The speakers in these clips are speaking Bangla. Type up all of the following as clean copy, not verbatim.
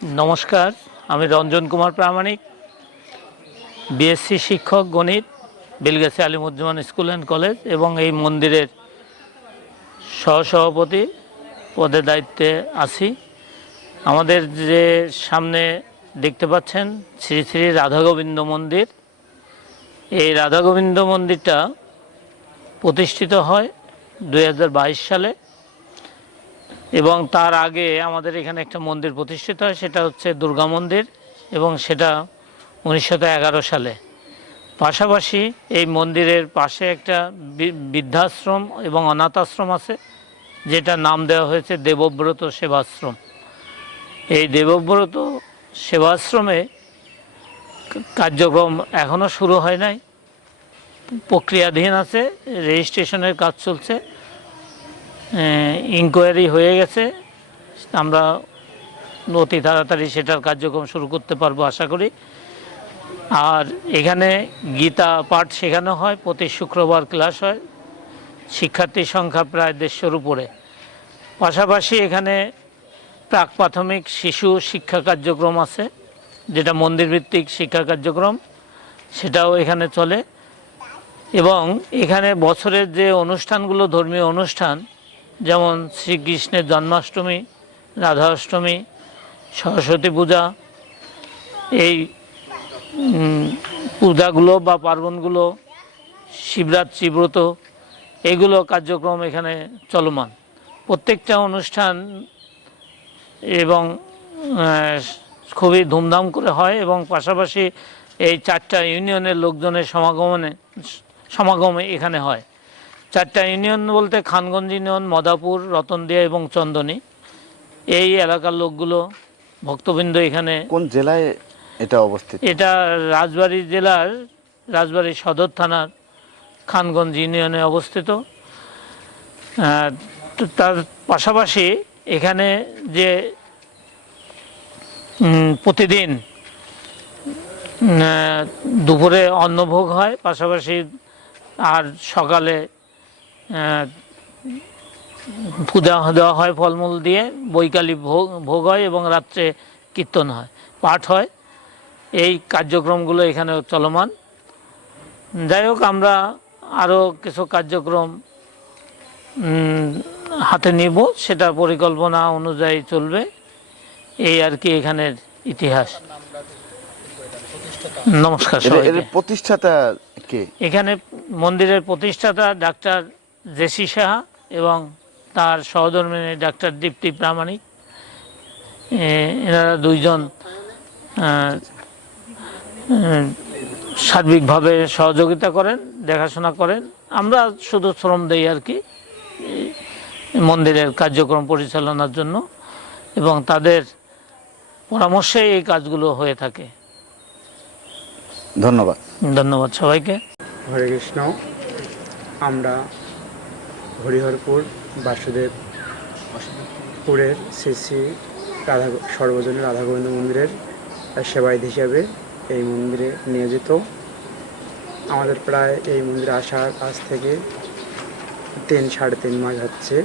নমস্কার, আমি রঞ্জন কুমার প্রামাণিক, বিএসসি শিক্ষক গণিত, Belgachi Alimuzzaman school and college এবং এই মন্দিরের সহসভাপতি পদে দায়িত্বে আছি। আমাদের যে সামনে দেখতে পাচ্ছেন শ্রী শ্রী রাধাগোবিন্দ মন্দির, এই রাধাগোবিন্দ মন্দিরটা প্রতিষ্ঠিত হয় 2022 সালে এবং তার আগে আমাদের এখানে একটা মন্দির প্রতিষ্ঠিত হয়, সেটা হচ্ছে দুর্গা মন্দির এবং সেটা 1911 সালে। পাশাপাশি এই মন্দিরের পাশে একটা বৃদ্ধাশ্রম এবং অনাথ আশ্রম আছে, যেটা নাম দেওয়া হয়েছে দেবব্রত সেবাশ্রম। এই দেবব্রত সেবাশ্রমে কার্যক্রম এখনও শুরু হয় নাই, প্রক্রিয়াধীন আছে, রেজিস্ট্রেশনের কাজ চলছে, ইনকোয়ারি হয়ে গেছে। আমরা অতি তাড়াতাড়ি সেটার কার্যক্রম শুরু করতে পারবো আশা করি। আর এখানে গীতা পাঠ শেখানো হয়, প্রতি শুক্রবার ক্লাস হয়, শিক্ষার্থীর সংখ্যা প্রায় 150-র উপরে। পাশাপাশি এখানে প্রাক প্রাথমিক শিশু শিক্ষা কার্যক্রম আছে, যেটা মন্দির ভিত্তিক শিক্ষা কার্যক্রম, সেটাও এখানে চলে। এবং এখানে বছরের যে অনুষ্ঠানগুলো, ধর্মীয় অনুষ্ঠান, যেমন শ্রীকৃষ্ণের জন্মাষ্টমী, রাধা অষ্টমী, সরস্বতী পূজা, এই পূজাগুলো বা পার্বণগুলো, শিবরাত্রি ব্রত, এগুলো কার্যক্রম এখানে চলমান। প্রত্যেকটা অনুষ্ঠান এবং খুবই ধুমধাম করে হয় এবং পাশাপাশি এই 4টা ইউনিয়নের লোকজনের সমাগমে এখানে হয়। 4টা ইউনিয়ন বলতে খানগঞ্জ ইউনিয়ন, মদাপুর, রতনদিয়া এবং চন্দনী, এই এলাকার লোকগুলো, ভক্তবৃন্দ এখানে। কোন জেলায় এটা অবস্থিত? এটা রাজবাড়ী জেলার রাজবাড়ী সদর থানার খানগঞ্জ ইউনিয়নে অবস্থিত। তার পাশাপাশি এখানে যে প্রতিদিন দুপুরে অন্নভোগ হয়, পাশাপাশি আর সকালে পূজা দেওয়া হয় ফলমূল দিয়ে, বৈকালিক ভোগ হয় এবং রাত্রে কীর্তন হয়, পাঠ হয়। এই কার্যক্রমগুলো এখানে চলমান। যাই হোক, আমরা আরও কিছু কার্যক্রম হাতে নিব, সেটা পরিকল্পনা অনুযায়ী চলবে। এই আর কি এখানের ইতিহাস। নমস্কার সবাইকে। প্রতিষ্ঠাতা কে? এখানে মন্দিরের প্রতিষ্ঠাতা ডাক্তার জেসি সাহা এবং তার সহধর্মিণী ডাক্তার দীপ্তি প্রামাণিক। এনারা দুইজন সার্বিকভাবে সহযোগিতা করেন, দেখাশোনা করেন। আমরা শুধু শ্রম দেই আর কি মন্দিরের কার্যক্রম পরিচালনার জন্য, এবং তাদের পরামর্শে এই কাজগুলো হয়ে থাকে। ধন্যবাদ। ধন্যবাদ সবাইকে। হরে কৃষ্ণ। আমরা হরিহরপুর বাসুদেবপুরের শ্রী শ্রী সর্বজনীন রাধাগোবিন্দ মন্দিরের সেবায়িত হিসাবে এই মন্দিরে নিয়োজিত। আমাদের প্রায় এই মন্দিরে আসার আজ থেকে 3-3.5 মাস হচ্ছে।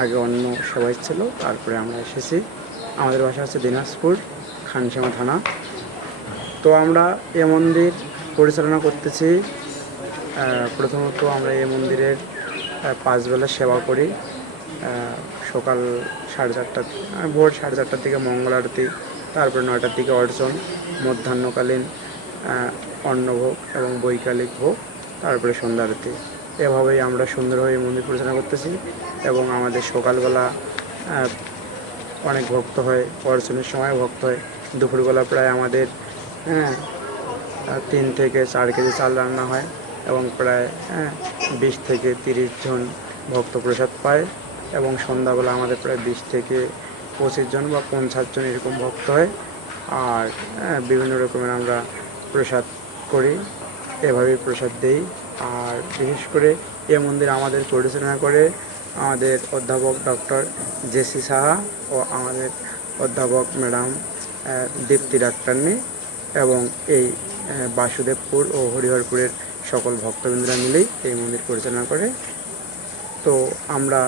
আগে অন্য সবাই ছিল, তারপরে আমরা এসেছি। আমাদের বাসা হচ্ছে দিনাজপুর, খানসামা থানা। তো আমরা এ মন্দির পরিচালনা করতেছি। প্রথমত আমরা এই মন্দিরের 5 বেলা সেবা করি। সকাল 4:30, ভোর 4:30 থেকে মঙ্গল আরতি, তারপরে 9টার দিকে অর্চন, মধ্যাহ্নকালীন অন্নভোগ এবং বৈকালিক ভোগ, তারপরে সন্ধ্যা আরতি। এভাবেই আমরা সুন্দরভাবে এই মন্দির পরিচালনা করতেছি। এবং আমাদের সকালবেলা অনেক ভক্ত হয়, অর্চনের সময় ভক্ত হয়। দুপুরবেলা প্রায় আমাদের 3 থেকে 4 কেজি চাল রান্না হয় এবং প্রায় 20 থেকে 30 জন ভক্ত প্রসাদ পায়। এবং সন্ধ্যাবেলা আমাদের প্রায় 20 থেকে 25 জন বা 50 জন এরকম ভক্ত হয়। আর বিভিন্ন রকমের আমরা প্রসাদ করি, এভাবেই প্রসাদ দেই। আর বিশেষ করে এ মন্দির আমাদের পরিচালনা করে আমাদের অধ্যাপক ডক্টর জেসি সাহা ও আমাদের অধ্যাপক ম্যাডাম দীপ্তি ডাক্তারনী, এবং এই বাসুদেবপুর ও হরিহরপুরের সকল ভক্তবৃন্দরা মিলেই এই মন্দির পরিচালনা করে। তো আমরা